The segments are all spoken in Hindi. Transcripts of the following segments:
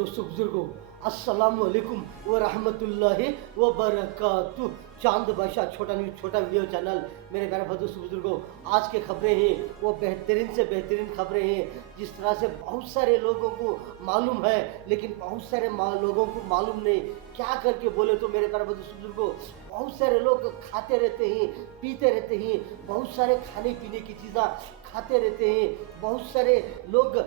दोस्तों बुजुर्गों, अस्सलाम वालेकुम व रहमतुल्लाहि व बरकातुहू। चांद बादशाह छोटा न्यूज़ छोटा वीडियो चैनल। मेरे प्यारे दोस्तों बुजुर्गों, आज के खबरें हैं वो बेहतरीन से बेहतरीन खबरें हैं। जिस तरह से बहुत सारे लोगों को मालूम है लेकिन बहुत सारे लोगों को मालूम नहीं। क्या करके बोले तो मेरे प्यारे दोस्तों बुजुर्गों, बहुत सारे लोग खाते रहते हैं, पीते रहते हैं, बहुत सारे खाने पीने की चीज़ें खाते रहते हैं, बहुत सारे लोग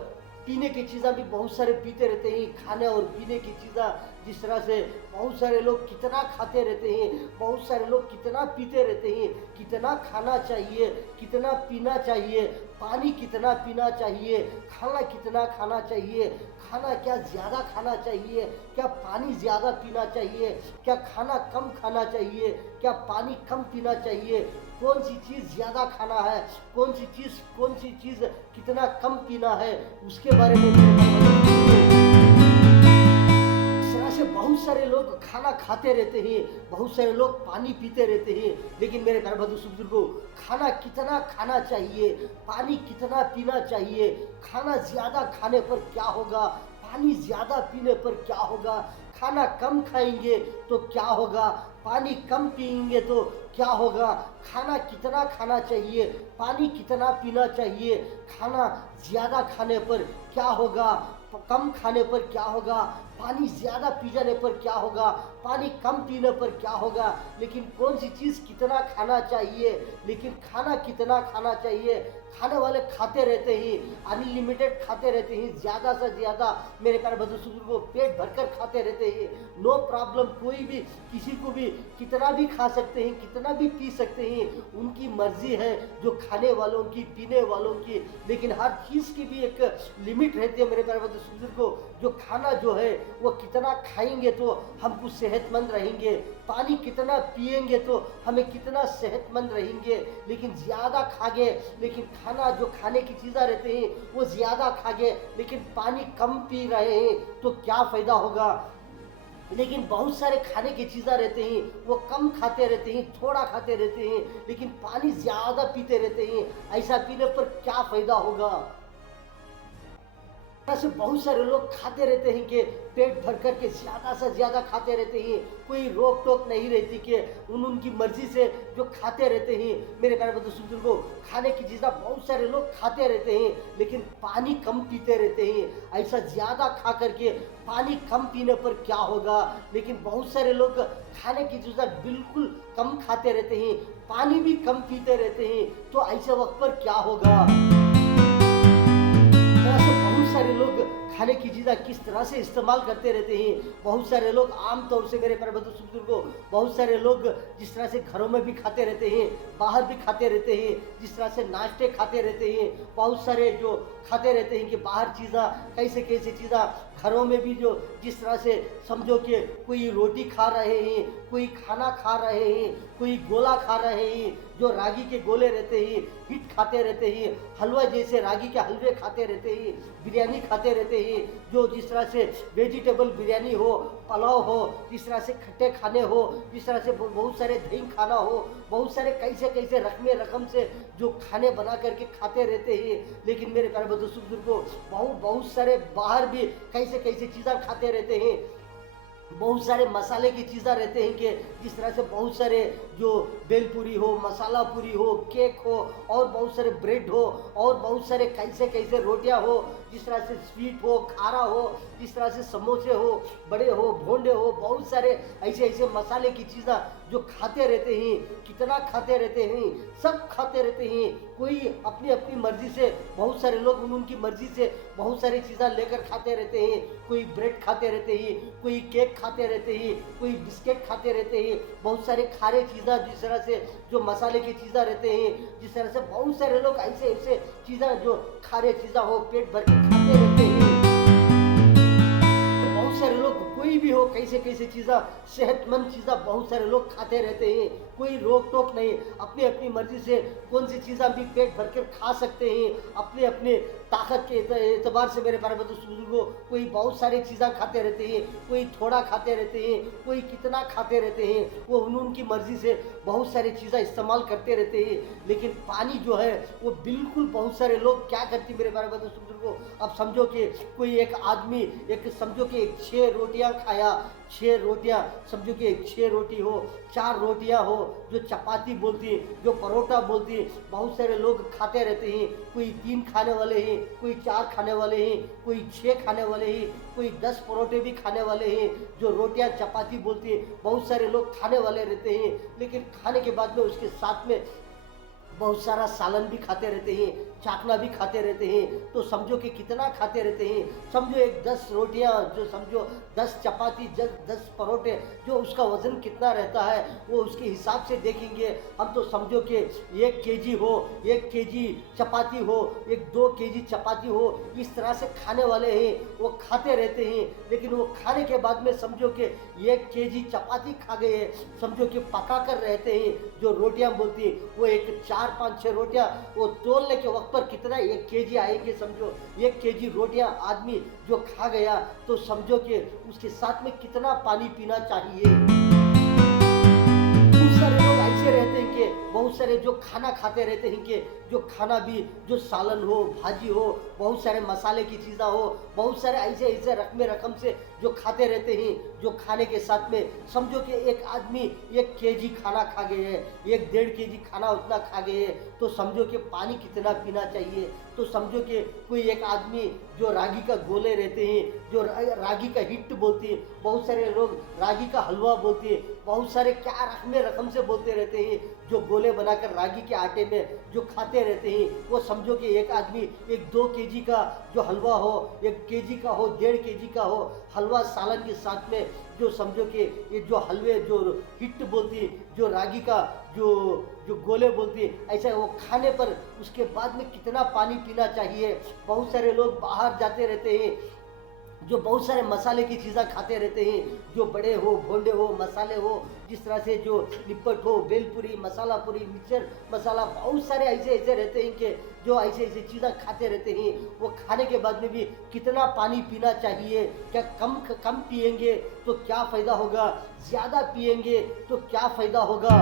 पीने की चीज़ें भी बहुत सारे पीते रहते हैं। खाने और पीने की चीज़ें जिस तरह से बहुत सारे लोग कितना खाते रहते हैं, बहुत सारे लोग कितना पीते रहते हैं। कितना खाना चाहिए, कितना पीना चाहिए, पानी कितना पीना चाहिए, खाना कितना खाना चाहिए, खाना क्या ज़्यादा खाना चाहिए, क्या पानी ज़्यादा पीना चाहिए, क्या खाना कम खाना चाहिए, क्या पानी कम पीना चाहिए, कौन सी चीज़ ज़्यादा खाना है, कौन सी चीज़ कितना कम पीना है, उसके बारे में इस तरह से बहुत सारे लोग खाना खाते रहते हैं, बहुत सारे लोग पानी पीते रहते हैं। लेकिन मेरे प्यारे बुजुर्गों को खाना कितना खाना चाहिए, पानी कितना पीना चाहिए, खाना ज़्यादा खाने पर क्या होगा, पानी ज़्यादा पीने पर क्या होगा, खाना कम खाएंगे तो क्या होगा, पानी कम पिएंगे तो क्या होगा, खाना कितना खाना चाहिए, पानी कितना पीना चाहिए, खाना ज़्यादा खाने पर क्या होगा, कम खाने पर क्या होगा, पानी ज़्यादा पी जाने पर क्या होगा, पानी कम पीने पर क्या होगा। लेकिन कौन सी चीज़ कितना खाना चाहिए, लेकिन खाना कितना खाना चाहिए। खाने वाले खाते रहते हैं, अनलिमिटेड खाते रहते हैं, ज़्यादा से ज़्यादा मेरे प्यारे बुजुर्गों को पेट भरकर खाते रहते हैं। नो प्रॉब्लम, कोई भी किसी को भी कितना भी खा सकते हैं, कितना भी पी सकते हैं, उनकी मर्जी है जो खाने वालों की, पीने वालों की। लेकिन हर चीज़ की भी एक लिमिट रहती है मेरे प्यारे बुजुर्गों को। जो खाना जो है वो कितना खाएंगे तो हम कुछ सेहतमंद रहेंगे, पानी कितना पिएंगे तो हमें कितना सेहतमंद रहेंगे। लेकिन ज़्यादा खा गए, लेकिन खाना जो खाने की चीज़ें रहते हैं वो ज़्यादा खा गए, लेकिन पानी कम पी रहे हैं तो क्या फ़ायदा होगा। लेकिन बहुत सारे खाने की चीज़ें रहते हैं वो कम खाते रहते हैं, थोड़ा खाते रहते हैं, लेकिन पानी ज़्यादा पीते रहते हैं। ऐसा पीने पर क्या फ़ायदा होगा। ऐसे बहुत सारे लोग खाते रहते हैं कि पेट भर कर के ज़्यादा से ज़्यादा खाते रहते हैं, कोई रोक टोक नहीं रहती कि उनकी मर्जी से जो खाते रहते हैं। मेरे प्यारे बुजुर्गों, खाने की चीज़ें बहुत सारे लोग खाते रहते हैं लेकिन पानी कम पीते रहते हैं। ऐसा ज़्यादा खा करके पानी कम पीने पर क्या होगा। लेकिन बहुत सारे लोग खाने की चीज़ें बिल्कुल कम खाते रहते हैं, पानी भी कम पीते रहते हैं, तो ऐसे वक्त पर क्या होगा। बहुत सारे लोग खाने की चीज़ें किस तरह से इस्तेमाल करते रहते हैं। बहुत सारे लोग आम तौर से मेरे प्यारे बुजुर्गों, बहुत सारे लोग जिस तरह से घरों में भी खाते रहते हैं, बाहर भी खाते रहते हैं, जिस तरह से नाश्ते खाते रहते हैं। बहुत सारे जो खाते रहते हैं कि बाहर चीज़ें कैसे कैसे चीज़ें घरों में भी जो जिस तरह से समझो कि कोई रोटी खा रहे हैं, कोई खाना खा रहे हैं, कोई गोला खा रहे हैं, जो रागी के गोले रहते हैं, हिट खाते रहते हैं, हलवा जैसे रागी के हलवे खाते रहते हैं, बिरयानी खाते रहते हैं, जो जिस तरह से वेजिटेबल बिरयानी हो, पुलाव हो, जिस तरह से खट्टे खाने हो, जिस तरह से बहुत सारे दही खाना हो, बहुत सारे कैसे कैसे रकम से जो खाने बना करके खाते रहते हैं। लेकिन मेरे प्यारे बुजुर्गों, बहुत सारे बाहर भी कैसे कैसे चीज़ें खाते रहते हैं। बहुत सारे मसाले की चीज़ें रहते हैं कि जिस तरह से बहुत सारे जो बेलपूरी हो, मसाला पूरी हो, केक हो, और बहुत सारे ब्रेड हो, और बहुत सारे कैसे कैसे रोटियां हो, जिस तरह से स्वीट हो, खारा हो, जिस तरह से समोसे हो, बड़े हो, भोंडे हो, बहुत सारे ऐसे ऐसे मसाले की चीज़ें जो खाते रहते हैं। कितना खाते रहते हैं, सब खाते रहते हैं। कोई अपनी अपनी मर्जी से, बहुत सारे लोग उनकी मर्जी से बहुत सारी चीज़ें लेकर खाते रहते हैं। कोई ब्रेड खाते रहते हैं, कोई केक खाते रहते हैं, कोई बिस्किट खाते रहते हैं, बहुत सारे खारे चीज़ें जिस तरह से जो मसाले की चीज़ें रहते हैं, जिस तरह से बहुत सारे लोग ऐसे ऐसे चीज़ें जो खारे चीज़ें हो पेट भर के खाते रहते हैं। बहुत सारे लोग कोई भी हो, कैसे कैसे चीज़ा, सेहतमंद चीज़ा बहुत सारे लोग खाते रहते हैं, कोई रोक टोक नहीं, अपनी अपनी मर्जी से कौन सी चीज़ा भी पेट भर कर खा सकते हैं, अपने अपने ताकत के एतबार से मेरे प्यारे बुजुर्गों, कोई बहुत सारी चीज़ा खाते रहते हैं, कोई थोड़ा खाते रहते हैं, कोई कितना खाते रहते हैं, वो उनकी मर्जी से बहुत सारी चीज़ा इस्तेमाल करते रहते हैं। लेकिन पानी जो है वो बिल्कुल, बहुत सारे लोग क्या करते हैं मेरे प्यारे बुजुर्गों, अब समझो कि कोई एक आदमी, एक समझो कि 6 रोटियां खाया, 6 रोटियां, समझो कि 6 रोटी हो, 4 रोटियां हो, जो चपाती बोलती, जो परोठा बोलती, बहुत सारे लोग खाते रहते हैं। कोई 3 खाने वाले हैं, कोई 4 खाने वाले हैं, कोई 6 खाने वाले हैं, कोई 10 परोठे भी खाने वाले हैं, जो रोटियां चपाती बोलती है, बहुत सारे लोग खाने वाले रहते हैं। लेकिन खाने के बाद में उसके साथ में बहुत सारा सालन भी खाते रहते हैं, चाकना भी खाते रहते हैं, तो समझो कि कितना खाते रहते हैं। समझो एक 10 रोटियां, जो समझो 10 चपाती, 10 परोठे, जो उसका वजन कितना रहता है वो उसके हिसाब से देखेंगे हम, तो समझो कि 1 केजी हो, 1 केजी चपाती हो, 2 केजी चपाती हो, इस तरह से खाने वाले हैं, वो खाते रहते हैं। लेकिन वो खाने के बाद में समझो कि 1 केजी चपाती खा गए, समझो कि पका कर रहते हैं, जो रोटियां बोलती है वो एक 4, 5, 6 रोटियां, वो तोलने के वक्त पर कितना 1 केजी आएंगे। समझो 1 केजी रोटियां आदमी जो खा गया, तो समझो कि उसके साथ में कितना पानी पीना चाहिए। बहुत सारे लोग ऐसे रहते हैं कि बहुत सारे जो खाना खाते रहते हैं कि जो खाना भी, जो सालन हो, भाजी हो, बहुत सारे मसाले की चीज़ा हो, बहुत सारे ऐसे ऐसे रकम से जो खाते रहते हैं, जो खाने के साथ में समझो कि एक आदमी 1 केजी खाना खा गए है, 1-1.5 केजी खाना उतना खा गए, तो समझो कि पानी कितना पीना चाहिए। तो समझो कि कोई एक आदमी जो रागी का गोले रहते हैं, जो रागी का हिट बोलती है, बहुत सारे लोग रागी का हलवा बोलते हैं, बहुत सारे क्या रकम से बोलते रहते हैं, जो गोले बनाकर रागी के आटे में जो खाते रहते हैं। वो समझो कि एक आदमी 1-2 केजी का जो हलवा हो, 1 केजी का हो, 1.5 केजी का हो, हलवा सालन के साथ में, जो समझो कि ये जो हलवे, जो हिट बोलती, जो रागी का जो जो गोले बोलती है, ऐसा वो खाने पर उसके बाद में कितना पानी पीना चाहिए। बहुत सारे लोग बाहर जाते रहते हैं, जो बहुत सारे मसाले की चीज़ें खाते रहते हैं, जो बड़े हो, भोंडे हो, मसाले हो, जिस तरह से जो निप्पट हो, बेलपुरी, मसाला पूरी, मिक्सर मसाला, बहुत सारे ऐसे ऐसे रहते हैं कि जो ऐसे ऐसे चीज़ें खाते रहते हैं। वो खाने के बाद में भी कितना पानी पीना चाहिए, क्या कम पिएंगे तो क्या फ़ायदा होगा, ज़्यादा पिएंगे तो क्या फ़ायदा होगा।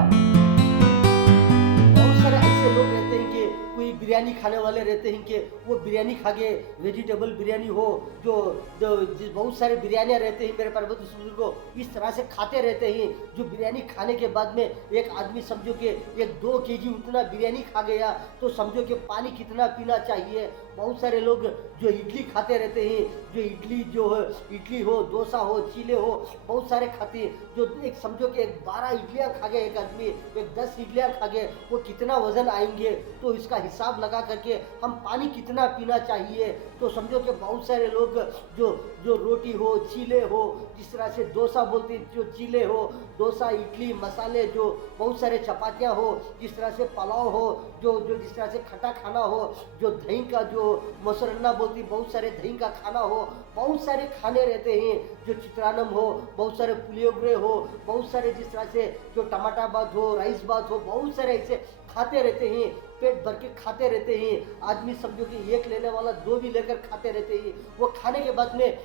बहुत सारे ऐसे लोग रहते हैं कि कोई बिरयानी खाने वाले रहते हैं कि वो बिरयानी खा के, वेजिटेबल बिरयानी हो, बहुत सारे बिरयानियाँ रहते हैं मेरे पर्वत बुजुर्गों, इस तरह से खाते रहते हैं। जो बिरयानी खाने के बाद में एक आदमी समझो कि 1-2 केजी उतना बिरयानी खा गया, तो समझो कि पानी कितना पीना चाहिए। बहुत सारे लोग जो इडली खाते रहते हैं, जो इडली हो, डोसा हो, चीले हो, बहुत सारे खाते हैं। जो एक समझो कि 12 इडलियाँ खा गए एक आदमी, 10 इडलियाँ खा गए, वो कितना वजन आएंगे, तो इसका हिसाब लगा करके हम पानी कितना पीना चाहिए। तो समझो कि बहुत सारे लोग जो रोटी हो, चीले हो, जिस तरह से डोसा बोलते हैं, जो चीले हो, डोसा, इडली, मसाले, जो बहुत सारे चपातियाँ हो, जिस तरह से पुलाव हो, जो जिस तरह से खट्टा खाना हो, जो दही का, जो मोसरन्ना बोलती, बहुत सारे दही का खाना हो, बहुत सारे खाने रहते हैं, जो चित्रान्नम हो, बहुत सारे पुलियोगरे हो, बहुत सारे जिस तरह से जो टमाटर बात हो, राइस बात हो, बहुत सारे ऐसे खाते रहते हैं, पेट भर के खाते रहते हैं। आदमी समझो कि 1 लेने वाला 2 भी लेकर खाते रहते हैं। वो खाने के बाद में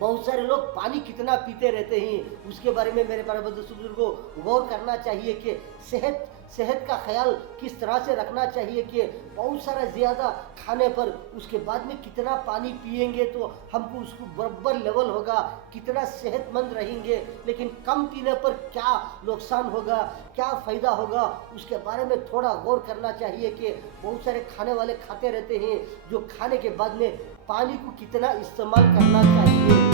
बहुत सारे लोग पानी कितना पीते रहते हैं, उसके बारे में मेरे प्यारे बुजुर्गों गौर करना चाहिए कि सेहत का ख्याल किस तरह से रखना चाहिए कि बहुत सारा ज़्यादा खाने पर उसके बाद में कितना पानी पिएंगे तो हमको उसको बराबर लेवल होगा, कितना सेहतमंद रहेंगे। लेकिन कम पीने पर क्या नुकसान होगा, क्या फ़ायदा होगा, उसके बारे में थोड़ा गौर करना चाहिए कि बहुत सारे खाने वाले खाते रहते हैं, जो खाने के बाद में पानी को कितना इस्तेमाल करना चाहिए।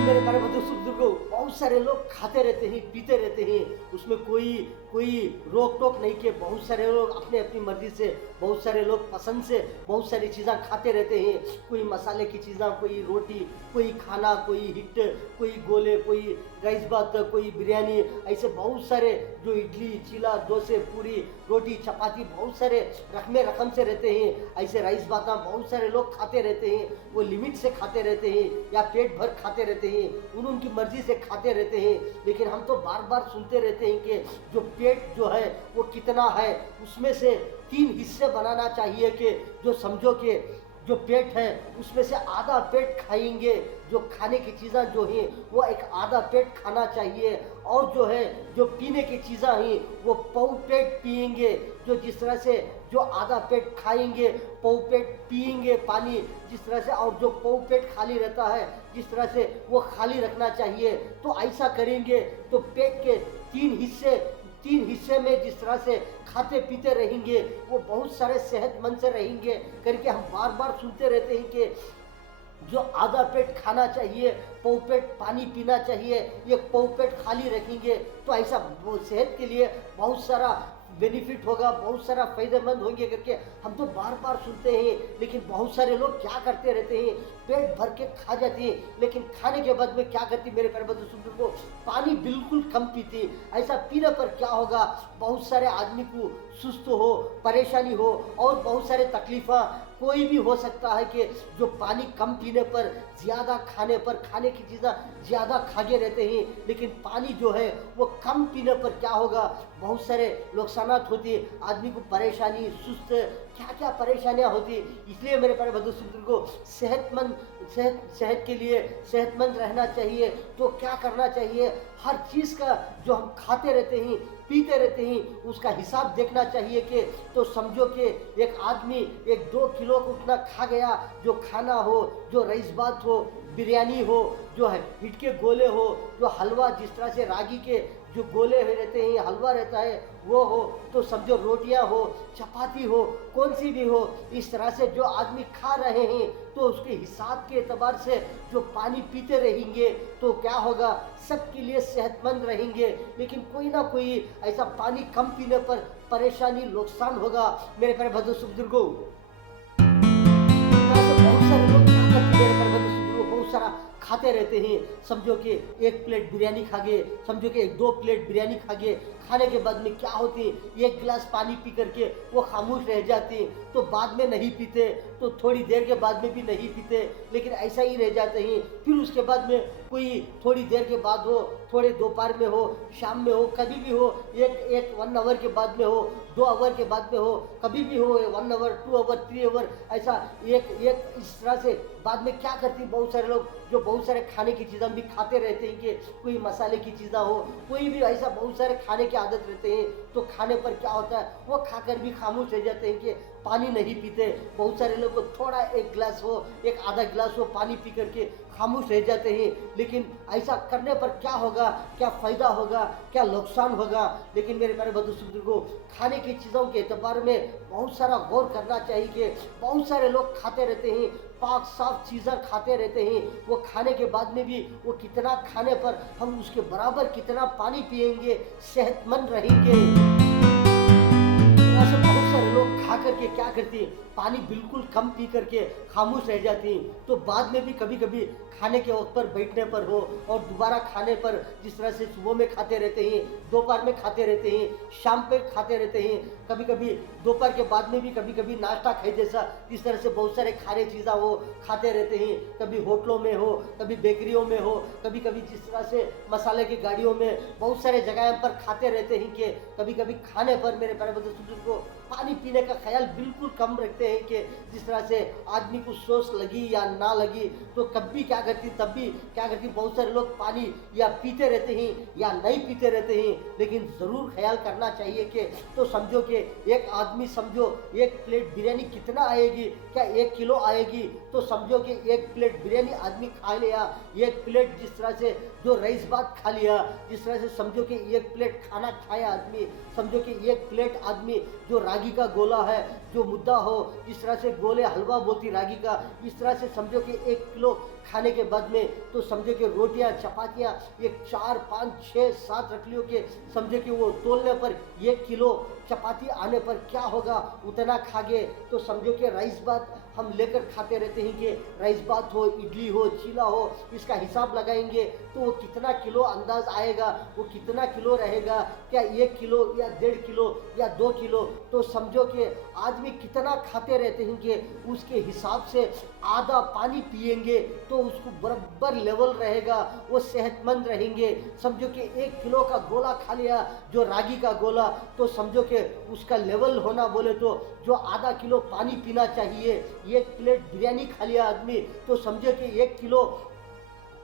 मेरे प्यारे बुजुर्गों, बहुत सारे लोग खाते रहते हैं, पीते रहते हैं, उसमें कोई रोक टोक नहीं कि बहुत सारे लोग अपने अपनी मर्जी से बहुत सारे लोग पसंद से बहुत सारी चीज़ें खाते रहते हैं, कोई मसाले की चीज़ें, कोई रोटी, कोई खाना, कोई हिट, कोई गोले, कोई राइस भात, कोई बिरयानी, ऐसे बहुत सारे जो इडली, चीला, डोसे, पूरी, रोटी, चपाती, बहुत सारे रकम से रहते हैं। ऐसे राइस भात बहुत सारे लोग खाते रहते हैं, वो लिमिट से खाते रहते हैं या पेट भर खाते रहते हैं, उनकी मर्जी से खाते रहते हैं। लेकिन हम तो बार बार सुनते रहते हैं कि जो पेट जो है वो कितना है, उसमें से 3 हिस्से बनाना चाहिए, कि जो समझो कि जो पेट है उसमें से आधा पेट खाएंगे, जो खाने की चीज़ें जो हैं वो एक आधा पेट खाना चाहिए, और जो है जो पीने की चीज़ें हैं वो पौ पेट पिएंगे, जो जिस तरह से जो आधा पेट खाएंगे पौ पेट पिएंगे पानी जिस तरह से, और जो पौ पेट खाली रहता है जिस तरह से वो खाली रखना चाहिए। तो ऐसा करेंगे तो पेट के 3 हिस्से में जिस तरह से खाते पीते रहेंगे वो बहुत सारे सेहतमंद से रहेंगे करके हम बार बार सुनते रहते हैं कि जो आधा पेट खाना चाहिए, पौ पेट पानी पीना चाहिए, एक पौ पेट खाली रखेंगे तो ऐसा सेहत के लिए बहुत सारा बेनिफिट होगा, बहुत सारा फायदेमंद होंगे करके हम तो बार बार सुनते हैं। लेकिन बहुत सारे लोग क्या करते रहते हैं, पेट भर के खा जाते हैं, लेकिन खाने के बाद में क्या करती मेरे प्यारे बंधु सुनते को, पानी बिल्कुल कम पीती। ऐसा पीने पर क्या होगा, बहुत सारे आदमी को सुस्त हो, परेशानी हो और बहुत सारे तकलीफा कोई भी हो सकता है कि जो पानी कम पीने पर, ज़्यादा खाने पर, खाने की चीज़ें ज़्यादा खागे रहते हैं, लेकिन पानी जो है वो कम पीने पर क्या होगा, बहुत सारे नुकसानात होती है, आदमी को परेशानी, सुस्त, क्या क्या परेशानियां होती है। इसलिए मेरे प्यारे बंधु सुमित्रों को सेहत के लिए सेहतमंद रहना चाहिए तो क्या करना चाहिए, हर चीज़ का जो हम खाते रहते हैं पीते रहते हैं उसका हिसाब देखना चाहिए। कि तो समझो कि एक आदमी 1-2 किलो को उतना खा गया, जो खाना हो, जो राइस भात हो, बिरयानी हो, जो है हिट के गोले हो, जो हलवा जिस तरह से रागी के जो गोले रहते हैं, हलवा रहता है वो हो, तो समझो रोटियां हो, चपाती हो, कौन सी भी हो, इस तरह से जो आदमी खा रहे हैं तो उसके हिसाब के एतबार से जो पानी पीते रहेंगे तो क्या होगा, सबके लिए सेहतमंद रहेंगे। लेकिन कोई ना कोई ऐसा पानी कम पीने पर परेशानी, नुकसान होगा मेरे प्यारे बंधु बुजुर्गों। बहुत सारे लोग क्या करते हैं मेरे प्यारे बंधु बुजुर्गों, बहुत सारा खाते रहते हैं, समझो कि 1 प्लेट बिरयानी खा गए, समझो कि 2 प्लेट बिरयानी खा गए, खाने के बाद में क्या होती है, 1 गिलास पानी पी करके वो खामोश रह जाते हैं, तो बाद में नहीं पीते, तो थोड़ी देर के बाद में भी नहीं पीते, लेकिन ऐसा ही रह जाते हैं। फिर उसके बाद में कोई थोड़ी देर के बाद हो, थोड़े दोपहर में हो, शाम में हो, कभी भी हो, 1 आवर के बाद में हो, 2 आवर के बाद में हो, कभी भी हो, 1 आवर, 2 आवर, 3 आवर, ऐसा एक इस तरह से बाद में क्या करती बहुत सारे लोग, जो बहुत सारे खाने की चीज़ें भी खाते रहते हैं, कि कोई मसाले की चीज़ें हो, कोई भी ऐसा बहुत सारे खाने की आदत रहते हैं, तो खाने पर क्या होता है वो खाकर भी खामोश रह जाते हैं, कि पानी नहीं पीते। बहुत सारे लोग को थोड़ा 1 गिलास हो, 1 आधा गिलास हो पानी पी करके खामोश रह जाते हैं। लेकिन ऐसा करने पर क्या होगा, क्या फ़ायदा होगा, क्या नुकसान होगा। लेकिन मेरे प्यारे बंधु बुजुर्गों, खाने की चीज़ों के एतबार में बहुत सारा गौर करना चाहिए। कि बहुत सारे लोग खाते रहते हैं, पाक साफ चीज़ें खाते रहते हैं, वो खाने के बाद में भी वो कितना खाने पर हम उसके बराबर कितना पानी पिएंगे, सेहतमंद रहेंगे। ऐसे बहुत सारे लोग खा करके क्या करते हैं, पानी बिल्कुल कम पी करके खामोश रह जाती हैं, तो बाद में भी कभी कभी खाने के वक्त पर बैठने पर हो और दोबारा खाने पर, जिस तरह से सुबह में खाते रहते हैं, दोपहर में खाते रहते हैं, शाम पे खाते रहते हैं, कभी कभी दोपहर के बाद में भी कभी कभी नाश्ता खाए जैसा, इस तरह से बहुत सारे खाने चीज़ें वो खाते रहते हैं। कभी होटलों में हो, कभी बेकरियों में हो, कभी कभी जिस तरह से मसाले की गाड़ियों में, बहुत सारे जगह पर खाते रहते हैं। कि कभी कभी खाने पर मेरे प्यारे बंधु को पानी पीने का ख्याल बिल्कुल कम रखते हैं। कि जिस तरह से आदमी को सोच लगी या ना लगी तो कभी क्या करती, तब भी क्या करती, बहुत सारे लोग पानी या पीते रहते हैं या नहीं पीते रहते हैं। लेकिन ज़रूर ख्याल करना चाहिए कि तो समझो कि एक आदमी, समझो 1 प्लेट बिरयानी कितना आएगी, क्या 1 किलो आएगी, तो समझो कि 1 प्लेट बिरयानी आदमी खा लिया, 1 प्लेट जिस तरह से जो राइस भात खा लिया, जिस तरह से समझो कि 1 प्लेट खाना खाया आदमी, समझो कि 1 प्लेट आदमी जो रागी रागी का गोला है, जो मुद्दा हो, जिस तरह से गोले हलवा बोलती रागी का, इस तरह से समझो कि 1 किलो खाने के बाद में तो समझो कि रोटियां चपातियां एक 4 5 6 7 रखलियों के समझे कि वो तोलने पर 1 किलो चपाती आने पर क्या होगा, उतना खा गए। तो समझो कि राइस बात हम लेकर खाते रहते हैं कि राइस बात हो, इडली हो, चीला हो, इसका हिसाब लगाएंगे तो वो कितना किलो अंदाज आएगा, वो कितना किलो रहेगा, क्या 1 किलो या 1.5 किलो या 2 किलो। तो समझो कि आदमी कितना खाते रहते हैं कि उसके हिसाब से आधा पानी पिएंगे तो उसको बराबर लेवल रहेगा, वो सेहतमंद रहेंगे। समझो कि 1 किलो का गोला खा लिया, जो रागी का गोला, तो समझो कि उसका लेवल होना बोले तो जो आधा किलो पानी पीना चाहिए। 1 प्लेट बिरयानी खा लिया आदमी तो समझो कि 1 किलो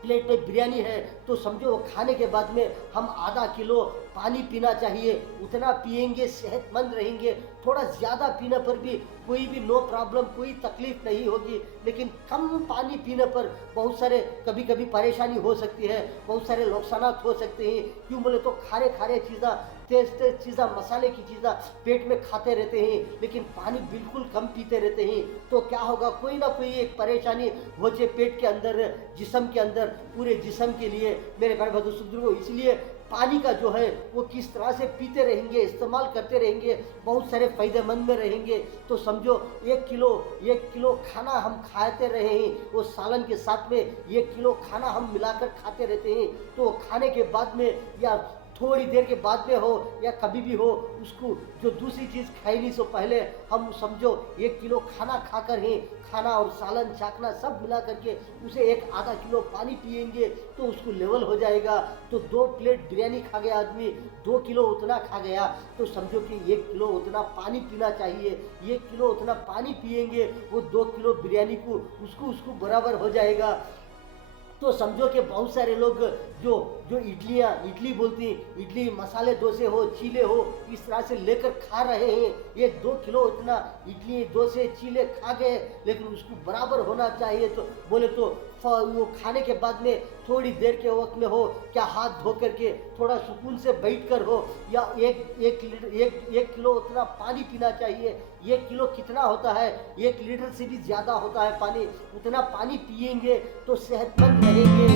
प्लेट में बिरयानी है, तो समझो वो खाने के बाद में हम आधा किलो पानी पीना चाहिए, उतना पिएंगे सेहतमंद रहेंगे। थोड़ा ज़्यादा पीने पर भी कोई भी नो प्रॉब्लम, कोई तकलीफ नहीं होगी, लेकिन कम पानी पीने पर बहुत सारे कभी कभी परेशानी हो सकती है, बहुत सारे नुकसानात हो सकते हैं। क्यों बोले तो खारे खारे चीज़ा, तेज तेज चीज़ा, मसाले की चीज़ा पेट में खाते रहते हैं, लेकिन पानी बिल्कुल कम पीते रहते हैं, तो क्या होगा, कोई ना कोई एक परेशानी हो जाए पेट के अंदर, जिस्म के अंदर, पूरे जिस्म के लिए। मेरे भाई बंधु, इसलिए पानी का जो है वो किस तरह से पीते रहेंगे, इस्तेमाल करते रहेंगे, बहुत सारे फ़ायदेमंद में रहेंगे। तो समझो 1 किलो खाना हम खाते रहे हैं, वो सालन के साथ में 1 किलो खाना हम मिलाकर खाते रहते हैं, तो खाने के बाद में या थोड़ी देर के बाद में हो या कभी भी हो, उसको जो दूसरी चीज़ खाने से पहले हम समझो 1 किलो खाना खाकर ही, खाना और सालन चाकना सब मिला करके उसे एक आधा किलो पानी पिएंगे तो उसको लेवल हो जाएगा। तो 2 प्लेट बिरयानी खा गया आदमी, 2 किलो उतना खा गया, तो समझो कि 1 किलो उतना पानी पीना चाहिए। 1 किलो उतना पानी पिएंगे, वो 2 किलो बिरयानी को उसको बराबर हो जाएगा। तो समझो कि बहुत सारे लोग जो जो इडली बोलती, इडली मसाले डोसे हो, चीले हो, इस तरह से लेकर खा रहे हैं। 1-2 किलो इतना इडली डोसे चीले खा गए, लेकिन उसको बराबर होना चाहिए। तो बोले तो वो खाने के बाद में थोड़ी देर के वक्त में हो, क्या हाथ धो करके थोड़ा सुकून से बैठ कर हो, या एक किलो उतना पानी पीना चाहिए। 1 किलो कितना होता है, 1 लीटर से भी ज़्यादा होता है पानी, उतना पानी पिएंगे तो सेहतमंद रहेंगे।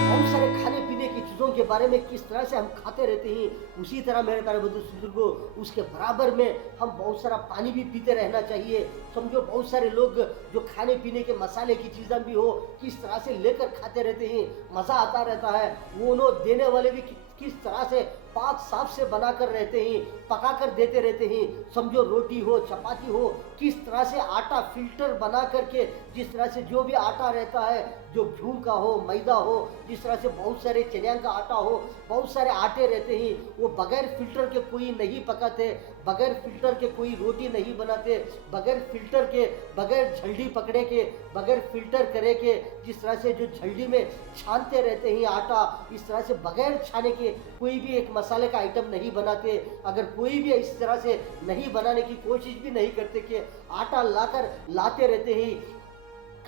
बहुत सारे खाने पीने की चीज़ों के बारे में किस तरह से हम खाते रहते हैं, उसी तरह मेरे प्यारे बुजुर्गों उसके बराबर में हम बहुत सारा पानी भी पीते रहना चाहिए। समझो बहुत सारे लोग जो खाने पीने के मसाले की चीज़ें भी हो किस तरह से लेकर खाते रहते हैं, मज़ा आता रहता है। वो लोग देने वाले भी किस तरह से पाक साफ से बनाकर रहते हैं, पका कर देते रहते हैं। समझो रोटी हो, चपाती हो, किस तरह से आटा फिल्टर बना करके, जिस तरह से जो भी आटा रहता है, जो गेहूं का हो, मैदा हो, जिस तरह से बहुत सारे चने का आटा हो, बहुत सारे आटे रहते हैं, वो बगैर फिल्टर के कोई नहीं पकाते, बगैर फिल्टर के कोई रोटी नहीं बनाते, बगैर फिल्टर के, बगैर झल्डी पकड़े के, बगैर फिल्टर करे के, जिस तरह से जो झल्डी में छानते रहते हैं आटा, इस तरह से बगैर छाने के कोई भी एक मसाले का आइटम नहीं बनाते। अगर कोई भी इस तरह से नहीं बनाने की कोशिश भी नहीं करते कि आटा लाते रहते हैं,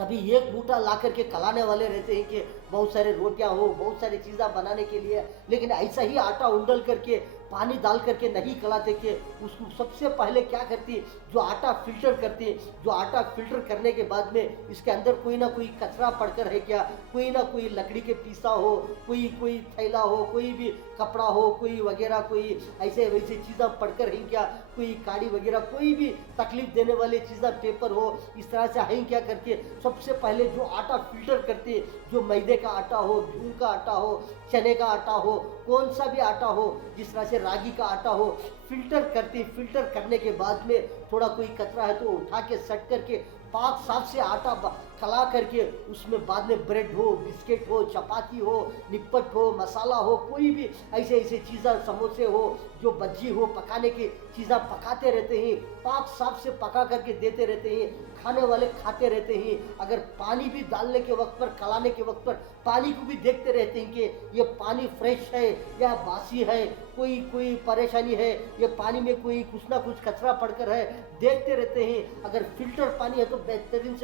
कभी एक बूटा ला करके कलाने वाले रहते हैं कि बहुत सारे रोटियां हो, बहुत सारी चीज़ें बनाने के लिए, लेकिन ऐसा ही आटा उंडल करके पानी डाल करके नहीं कलाते कि उसको सबसे पहले क्या करती, जो आटा फिल्टर करती, जो आटा फिल्टर करने के बाद में इसके अंदर कोई ना कोई कचरा पड़कर है क्या, कोई ना कोई लकड़ी के पीसा हो, कोई थैला हो, कोई भी कपड़ा हो, कोई वगैरह, कोई ऐसे वैसे चीज़ें पड़कर है क्या, कोई काड़ी वगैरह, कोई भी तकलीफ देने वाली चीज़ें, पेपर हो, इस तरह से है क्या करके सबसे पहले जो आटा फिल्टर करते, जो मैदे का आटा हो, गेहूं का आटा हो, चने का आटा हो, कौन सा भी आटा हो, जिस तरह से रागी का आटा हो, फिल्टर करती, फिल्टर करने के बाद में थोड़ा कोई कचरा है तो उठा के सट करके पाक साफ से आटा खला करके उसमें बाद में ब्रेड हो, बिस्किट हो, चपाती हो, निप्पट हो, मसाला हो, कोई भी ऐसे चीज़ें, समोसे हो, जो बज्जी हो, पकाने की चीज़ें पकाते रहते हैं, पाक साफ से पका करके देते रहते हैं, खाने वाले खाते रहते हैं। अगर पानी भी डालने के वक्त पर, कलाने के वक्त पर पानी को भी देखते रहते हैं कि ये पानी फ्रेश है या बासी है, कोई परेशानी है, ये पानी में कोई कुछ ना कुछ कचरा पड़कर है, देखते रहते हैं। अगर फिल्टर पानी है तो बेहतरीन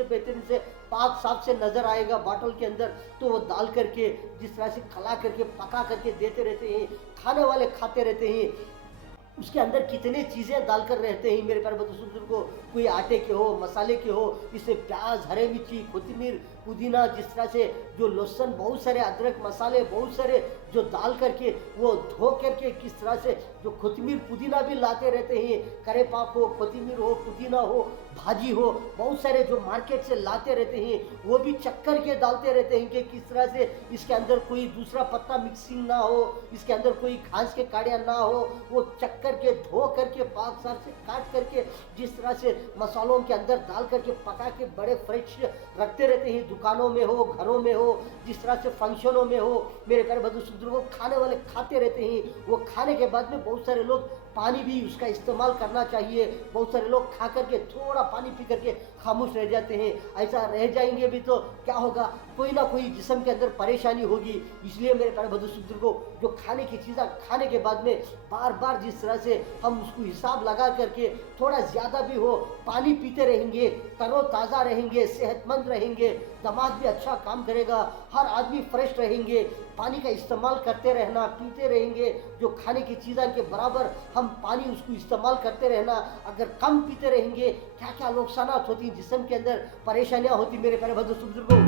से पाक साफ से नज़र आएगा बॉटल के अंदर, तो वो डाल करके जिस तरह से खला करके पका करके देते रहते हैं, खाने वाले खाते रहते हैं। उसके अंदर कितने चीज़ें डालकर रहते हैं मेरे प्यारे बुजुर्गों। कोई आटे के हो, मसाले के हो, इससे प्याज, हरे मिर्ची, कोथिमीर, पुदीना, जिस तरह से जो लहसुन, बहुत सारे अदरक, मसाले बहुत सारे जो डाल करके वो धो करके किस तरह से जो कोथिमीर पुदीना भी लाते रहते हैं। करे पाक हो, कोथिमीर हो, पुदीना हो, भाजी हो, बहुत सारे जो मार्केट से लाते रहते हैं वो भी चक्कर के डालते रहते हैं कि किस तरह से इसके अंदर कोई दूसरा पत्ता मिक्सिंग ना हो, इसके अंदर कोई घास के काड़िया ना हो। वो चक्कर के धो करके पाक साफ से काट करके जिस तरह से मसालों के अंदर डाल करके पका के बड़े फ्रेश रखते रहते हैं। दुकानों में हो, घरों में हो, जिस तरह से फंक्शनों में हो, मेरे प्यारे बुजुर्गों, खाने वाले खाते रहते हैं। वो खाने के बाद में बहुत सारे लोग पानी भी उसका इस्तेमाल करना चाहिए। बहुत सारे लोग खा करके थोड़ा पानी पी करके खामोश रह जाते हैं। ऐसा रह जाएंगे भी तो क्या होगा, कोई ना कोई जिस्म के अंदर परेशानी होगी। इसलिए मेरे प्यारे बुजुर्गों, जो खाने की चीज़ें खाने के बाद में बार बार जिस तरह से हम उसको हिसाब लगा करके थोड़ा ज़्यादा भी हो पानी पीते रहेंगे, तरोताज़ा रहेंगे, सेहतमंद रहेंगे, दिमाग भी अच्छा काम करेगा, हर आदमी फ्रेश रहेंगे। पानी का इस्तेमाल करते रहना, पीते रहेंगे। जो खाने की चीज़ों के बराबर हम पानी उसको इस्तेमाल करते रहना। अगर कम पीते रहेंगे, क्या क्या नुकसानात होती, जिस्म के अंदर परेशानियां होती मेरे प्यारे बुजुर्गों।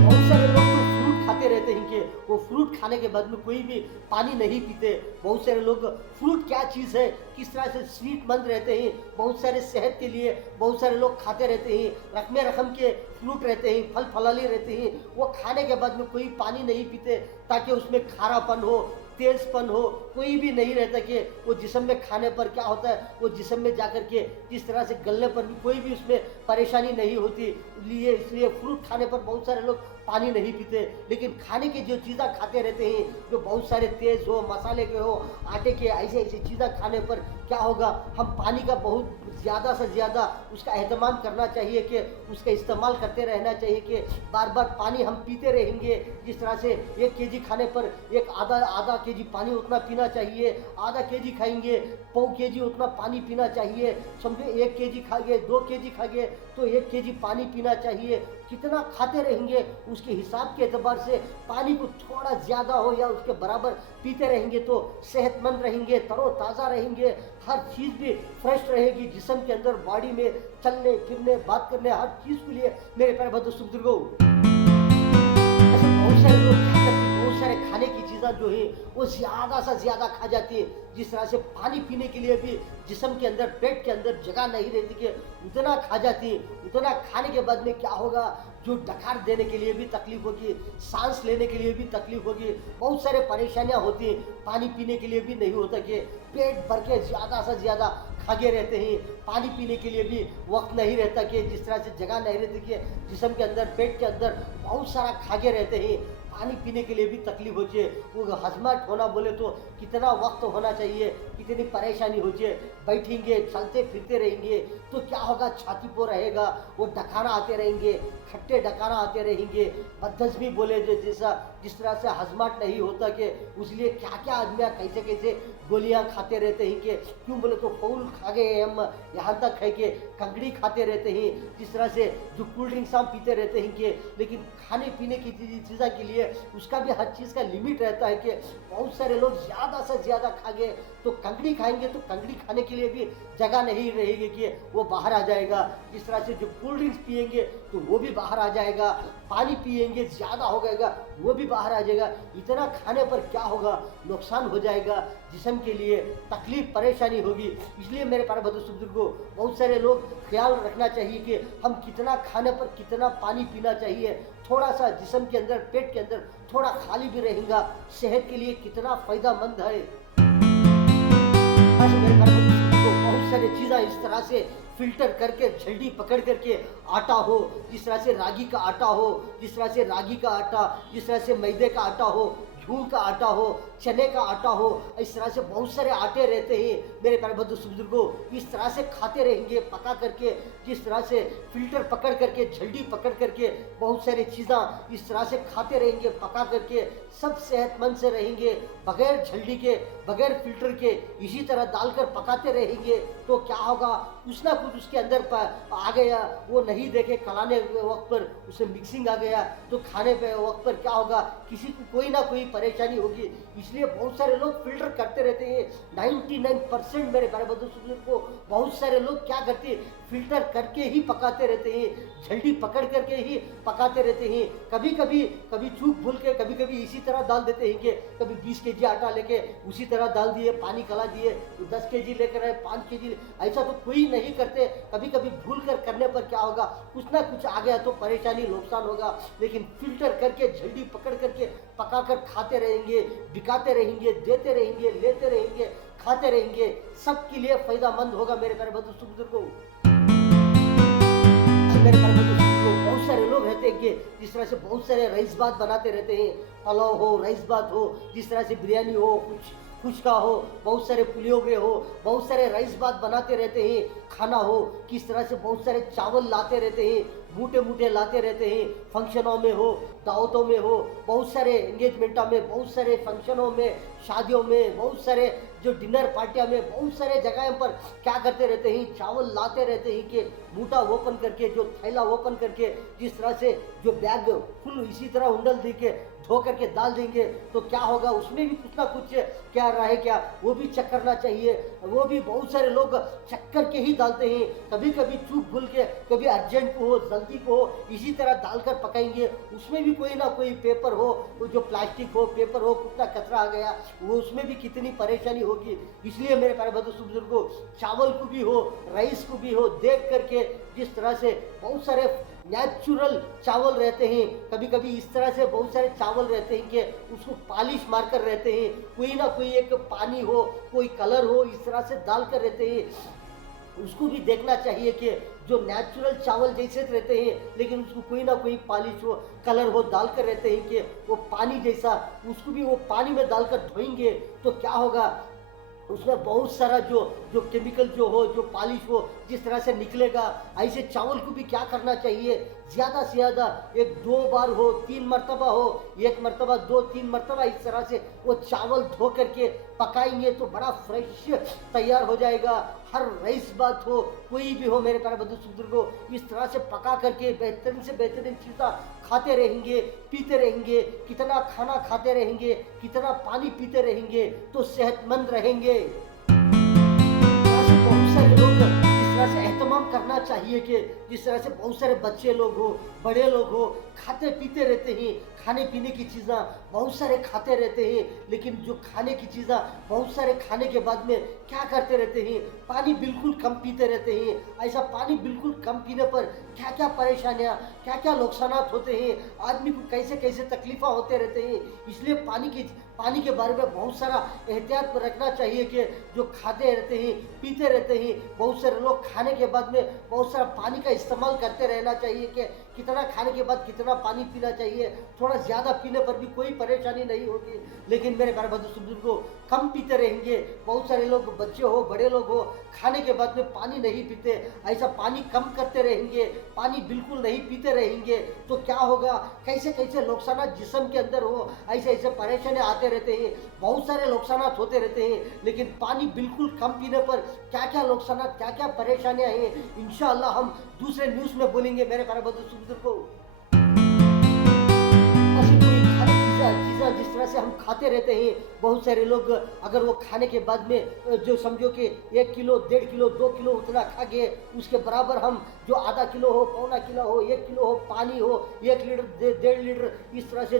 बहुत सारे लोग तो फ्रूट खाते रहते हैं कि वो फ्रूट खाने के बाद में कोई भी पानी नहीं पीते। बहुत सारे लोग फ्रूट क्या चीज़ है, किस तरह से सेहतमंद रहते हैं, बहुत सारे सेहत के लिए बहुत सारे लोग खाते रहते हैं। रकम रकम के फ्रूट रहते हैं, फल फलाली रहते हैं, वो खाने के बाद में कोई पानी नहीं पीते ताकि उसमें खारापन हो, तेजपन हो, कोई भी नहीं रहता कि वो जिस्म में खाने पर क्या होता है, वो जिस्म में जाकर के जिस तरह से गलने पर भी कोई भी उसमें परेशानी नहीं होती। इसलिए फ्रूट खाने पर बहुत सारे लोग पानी नहीं पीते। लेकिन खाने की जो चीज़ें खाते रहते हैं, जो बहुत सारे तेज़ हो, मसाले के हो, आटे के, ऐसे ऐसी चीज़ें खाने पर क्या होगा, हम पानी का बहुत ज़्यादा से ज़्यादा उसका एहतमाम करना चाहिए कि उसका इस्तेमाल करते रहना चाहिए कि बार बार पानी हम पीते रहेंगे। जिस तरह से 1 केजी खाने पर एक आधा केजी पानी उतना पीना चाहिए। आधा केजी खाएंगे, पौ केजी उतना पानी पीना चाहिए। समझो 1 केजी खा गए, 2 केजी खा गए तो 1 केजी पानी पीना चाहिए। कितना खाते रहेंगे उसके हिसाब के एतबार से पानी को थोड़ा ज़्यादा हो या उसके बराबर पीते रहेंगे तो सेहतमंद रहेंगे, तरोताज़ा रहेंगे, हर चीज़ भी फ्रेश रहेगी। जिस्म के अंदर, बॉडी में चलने फिरने, बात करने, हर चीज़ के लिए मेरे प्यारे बुजुर्गों, ऐसे बहुत सारे लोग क्या करते हैं, बहुत सारे खाने की चीज़ें जो है वो ज़्यादा से ज़्यादा खा जाती है। जिस तरह से पानी पीने के लिए भी जिस्म के अंदर, पेट के अंदर जगह नहीं रहती कि उतना खा जाती है। उतना खाने के बाद में क्या होगा, जो डकार देने के लिए भी तकलीफ होगी, सांस लेने के लिए भी तकलीफ होगी, बहुत सारे परेशानियां होती हैं। पानी पीने के लिए भी नहीं होता कि पेट भर के ज़्यादा से ज़्यादा खागे रहते हैं। पानी पीने के लिए भी वक्त नहीं रहता कि जिस तरह से जगह नहीं रहती कि जिस्म के अंदर, पेट के अंदर बहुत सारा खागे रहते हैं। पानी पीने के लिए भी तकलीफ होती है। वो हजमाट होना बोले तो कितना वक्त होना चाहिए, कितनी परेशानी होती है। बैठेंगे, चलते फिरते रहेंगे तो क्या होगा, छाती पर रहेगा, वो डकारा आते रहेंगे, खट्टे डकारा आते रहेंगे। बदहजमी बोले जैसा जिस तरह से हजमाट नहीं होता कि उसलिए क्या क्या आदमियाँ कैसे कैसे गोलियां खाते रहते हैं कि क्यों बोले तो फूल खा गए हम, यहाँ तक है कि कंगड़ी खाते रहते हैं। जिस तरह से जो कोल्ड ड्रिंक्स हम पीते रहते हैं कि, लेकिन खाने पीने की चीज़ों के लिए उसका भी हर चीज़ का लिमिट रहता है कि बहुत सारे लोग ज़्यादा से ज़्यादा खा गए तो कंगड़ी खाएंगे तो कंगड़ी खाने के लिए भी जगह नहीं रहेगी कि वो बाहर आ जाएगा। जिस तरह से जो कोल्ड ड्रिंक्स पिएंगे तो वो भी बाहर आ जाएगा, पानी पिएंगे ज़्यादा हो जाएगा वो भी बाहर आ जाएगा। इतना खाने पर क्या होगा, नुकसान हो जाएगा, जिस्म के लिए तकलीफ परेशानी होगी। इसलिए मेरे प्यारे बुजुर्गों, बहुत सारे लोग ख्याल रखना चाहिए कि हम कितना खाने पर कितना पानी पीना चाहिए। थोड़ा सा जिस्म के अंदर, पेट के अंदर थोड़ा खाली भी रहेगा, सेहत के लिए कितना फ़ायदेमंद है। आज मेरे प्यारे बुजुर्गों, बहुत सारी चीज़ें इस तरह से फिल्टर करके, झल्डी पकड़ करके, आटा हो, जिस तरह से रागी का आटा हो, जिस तरह से रागी का आटा, जिस तरह से मैदे का आटा हो, गेहूं का आटा हो, चने का आटा हो, इस तरह से बहुत सारे आटे रहते हैं मेरे प्यारे बुजुर्गों। इस तरह से खाते रहेंगे पका करके, जिस तरह से फिल्टर पकड़ करके, झल्डी पकड़ करके, बहुत सारी चीज़ें इस तरह से खाते रहेंगे पका करके, सब सेहतमंद से रहेंगे। बगैर झल्डी के, बगैर फिल्टर के इसी तरह डालकर पकाते रहेंगे तो क्या होगा, कुछ ना कुछ उसके अंदर आ गया, वो नहीं देखे खिलाने वक्त पर उसे मिक्सिंग आ गया, तो खाने पे वक्त पर क्या होगा, किसी को कोई ना कोई परेशानी होगी। इसलिए बहुत सारे लोग फिल्टर करते रहते हैं। 99% मेरे प्यारे बंधु को बहुत सारे लोग क्या करते हैं, फिल्टर करके ही पकाते रहते हैं, झल्डी पकड़ करके ही पकाते रहते हैं। कभी चूक भूल के कभी इसी तरह डाल देते हैं कि कभी 20 केजी आटा लेके उसी तरह डाल दिए, पानी कला दिए, 10 केजी लेकर आए, 5 केजी, ऐसा तो कोई नहीं करते। कभी भूल कर करने पर क्या होगा, कुछ ना कुछ आ गया तो परेशानी नुकसान होगा। लेकिन फिल्टर करके झल्डी पकड़ करके पका कर खाते रहेंगे, बिकाते रहेंगे, देते रहेंगे, लेते रहेंगे, खाते रहेंगे, सबके लिए फायदेमंद होगा मेरे प्यारे बंधु को। मेरे प्यारे बंधु बहुत सारे लोग रहते हैं कि जिस तरह से बहुत सारे राइस बात बनाते रहते हैं, पुलाव हो, राइस बात हो, जिस तरह से बिरयानी हो, कुछ का हो, बहुत सारे पुलियोगरे हो, बहुत सारे राइस बात बनाते रहते हैं, खाना हो, किस तरह से बहुत सारे चावल लाते रहते हैं, मूठे लाते रहते हैं, फंक्शनों में हो, दावतों में हो, बहुत सारे एंगेजमेंटों में, बहुत सारे फंक्शनों में, शादियों में, बहुत सारे जो डिनर पार्टियां में, बहुत सारे जगह पर क्या करते रहते हैं, चावल लाते रहते हैं कि मूठा ओपन करके, जो थैला ओपन करके, जिस तरह से जो बैग फुल इसी तरह उंडल दे के धो करके डाल देंगे, तो क्या होगा, उसमें भी कुछ ना कुछ क्या रहा है, क्या वो भी चेक करना चाहिए। वो भी बहुत सारे लोग चेक करके ही डालते हैं, कभी चूक भूल के, कभी अर्जेंट को हो, जल्दी को हो, इसी तरह डालकर पकाएंगे, उसमें भी कोई ना कोई पेपर हो, जो प्लास्टिक हो, पेपर हो, कितना कचरा आ गया, वो उसमें भी कितनी परेशानी होगी। इसलिए मेरे प्यारे बुजुर्गों, चावल को भी हो, राइस को भी हो, देख करके जिस तरह से बहुत सारे नेचुरल चावल रहते हैं, कभी इस तरह से बहुत सारे चावल रहते हैं कि उसको पॉलिश मारकर रहते हैं, कोई ना कोई एक पानी हो, कोई कलर हो, इस तरह से डालकर रहते हैं। उसको भी देखना चाहिए कि जो नेचुरल चावल जैसे रहते हैं, लेकिन उसको कोई ना कोई पॉलिश हो, कलर हो, डालकर रहते हैं कि वो पानी जैसा, उसको भी वो पानी में डालकर धोएंगे तो क्या होगा, उसमें बहुत सारा जो केमिकल जो हो, जो पॉलिश हो, जिस तरह से निकलेगा। ऐसे चावल को भी क्या करना चाहिए, ज़्यादा से ज़्यादा 1-2 बार हो, 3 मरतबा हो, 1 मरतबा, 2-3 मरतबा, इस तरह से वो चावल धो करके पकाएंगे तो बड़ा फ्रेश तैयार हो जाएगा। हर राइस बात हो, कोई भी हो मेरे प्यारे बुजुर्गों, इस तरह से पका करके बेहतरीन से बेहतरीन चीज़ा खाते रहेंगे, पीते रहेंगे, कितना खाना खाते रहेंगे, कितना पानी पीते रहेंगे तो सेहतमंद रहेंगे। बहुत सारे लोग इस तरह से एहतमाम करना चाहिए कि जिस तरह से बहुत सारे बच्चे लोग हो, बड़े लोग हो, खाते पीते रहते हैं, खाने पीने की चीज़ें बहुत सारे खाते रहते हैं, लेकिन जो खाने की चीज़ें बहुत सारे खाने के बाद में क्या करते रहते हैं, पानी बिल्कुल कम पीते रहते हैं। ऐसा पानी बिल्कुल कम पीने पर क्या क्या परेशानियाँ, क्या क्या नुकसान होते हैं, आदमी को कैसे कैसे तकलीफ़ें होते रहते हैं। इसलिए पानी के बारे में बहुत सारा एहतियात रखना चाहिए कि जो खाते रहते हैं, पीते रहते हैं, बहुत सारे लोग खाने के बाद में बहुत सारा पानी का इस्तेमाल करते रहना चाहिए कि कितना खाने के बाद कितना पानी पीना चाहिए। थोड़ा ज़्यादा पीने पर भी कोई परेशानी नहीं होगी, लेकिन मेरे प्यारे बुजुर्गों, कम पीते रहेंगे। बहुत सारे लोग, बच्चे हो, बड़े लोग हो, खाने के बाद में पानी नहीं पीते, ऐसा पानी कम करते रहेंगे, पानी बिल्कुल नहीं पीते रहेंगे तो क्या होगा, कैसे कैसे नुकसान जिस्म के अंदर हो, ऐसे ऐसे परेशानी आते रहते हैं, बहुत सारे नुकसान होते रहते हैं। लेकिन पानी बिल्कुल कम पीने पर क्या क्या नुकसान, क्या क्या परेशानियाँ हैं, इंशाअल्लाह हम दूसरे न्यूज़ में बोलेंगे मेरे प्यारे बुजुर्गों। चीज़ें जिस तरह से हम खाते रहते हैं, बहुत सारे लोग अगर वो खाने के बाद में जो समझो कि 1 किलो, 1.5 किलो, 2 किलो उतना खा गए, उसके बराबर हम जो आधा किलो हो, पौना किलो हो, 1 किलो हो, पानी हो, 1 लीटर, 1.5 लीटर इस तरह से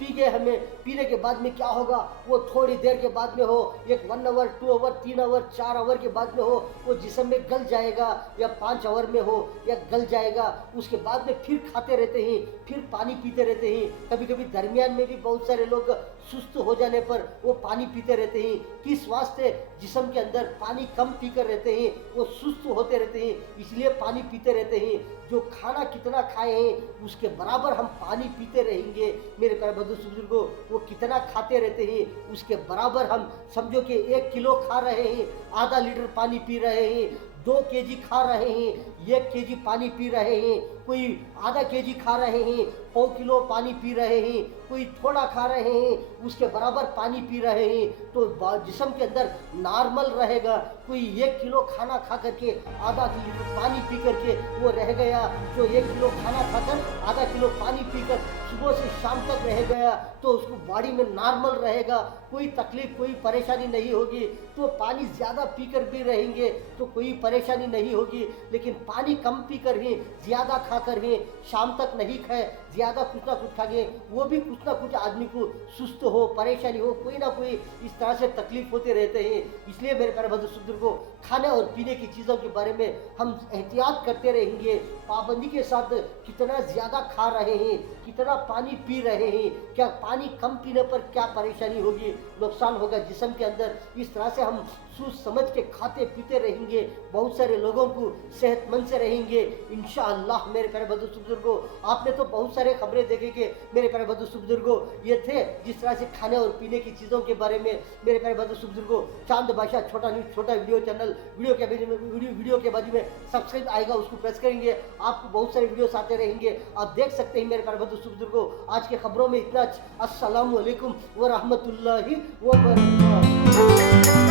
पी गए, हमें पीने के बाद में क्या होगा, वो थोड़ी देर के बाद में हो, 1 आवर, 2 आवर, 3 आवर, 4 आवर के बाद में हो, वो जिस्म में गल जाएगा, या 5 आवर में हो या गल जाएगा। उसके बाद में फिर खाते रहते हैं, फिर पानी पीते रहते हैं। कभी दरमियान में भी बहुत सारे लोग सुस्त हो जाने पर वो पानी पीते रहते हैं। किस वास्ते, जिस्म के अंदर पानी कम पीकर रहते हैं, वो सुस्त होते रहते हैं, इसलिए पानी पीते रहते हैं। जो खाना कितना खाए हैं उसके बराबर हम पानी पीते रहेंगे मेरे प्यारे बुजुर्गों। वो कितना खाते रहते हैं उसके बराबर हम समझो कि 1 किलो खा रहे हैं, आधा लीटर पानी पी रहे हैं, 2 केजी खा रहे हैं, 1 केजी पानी पी रहे हैं। कोई आधा केजी खा रहे हैं, 1.25 किलो पानी पी रहे हैं, कोई थोड़ा खा रहे हैं, उसके बराबर पानी पी रहे हैं, तो जिस्म के अंदर नॉर्मल रहेगा। कोई 1 किलो खाना खा करके आधा लीटर पानी पी करके वो रह गया, जो 1 किलो खाना खाकर आधा किलो पानी पीकर सुबह से शाम तक रह गया, तो उसको बॉडी में नॉर्मल रहेगा, कोई तकलीफ कोई परेशानी नहीं होगी। तो पानी ज़्यादा पीकर भी रहेंगे तो कोई परेशानी नहीं होगी, लेकिन पानी कम पीकर ही ज़्यादा खाकर ही शाम तक नहीं खाए, ज़्यादा कुछ ना कुछ खा गए, वो भी कुछ ना कुछ आदमी को सुस्त हो, परेशानी हो, कोई ना कोई इस तरह से तकलीफ होते रहते हैं। इसलिए मेरे प्यारे बंधु बुजुर्गों, खाने और पीने की चीज़ों के बारे में हम एहतियात करते रहेंगे, पाबंदी के साथ कितना ज़्यादा खा रहे हैं, कितना पानी पी रहे हैं, क्या पानी कम पीने पर क्या परेशानी होगी, नुकसान होगा जिस्म के अंदर। इस तरह से हम सोच समझ के खाते पीते रहेंगे, बहुत सारे लोगों को सेहतमंद से रहेंगे इंशाअल्लाह। मेरे प्यारे बंधु बुजुर्गों, आपने तो बहुत सारे खबरें देखे कि मेरे प्यारे बंधु बुजुर्गों, ये थे जिस तरह से खाने और पीने की चीज़ों के बारे में। मेरे प्यारे बंधु बुजुर्गों, चांद बादशाह छोटा न्यूज़ छोटा वीडियो चैनल वीडियो के बाजू में सब्सक्राइब आएगा, उसको प्रेस करेंगे, आपको बहुत सारे वीडियोस आते रहेंगे, आप देख सकते हैं। मेरे प्यारे बंधु बुजुर्गों, आज के खबरों में इतना। अस्सलामु अलैकुम व रहमतुल्लाहि व बरकातहू।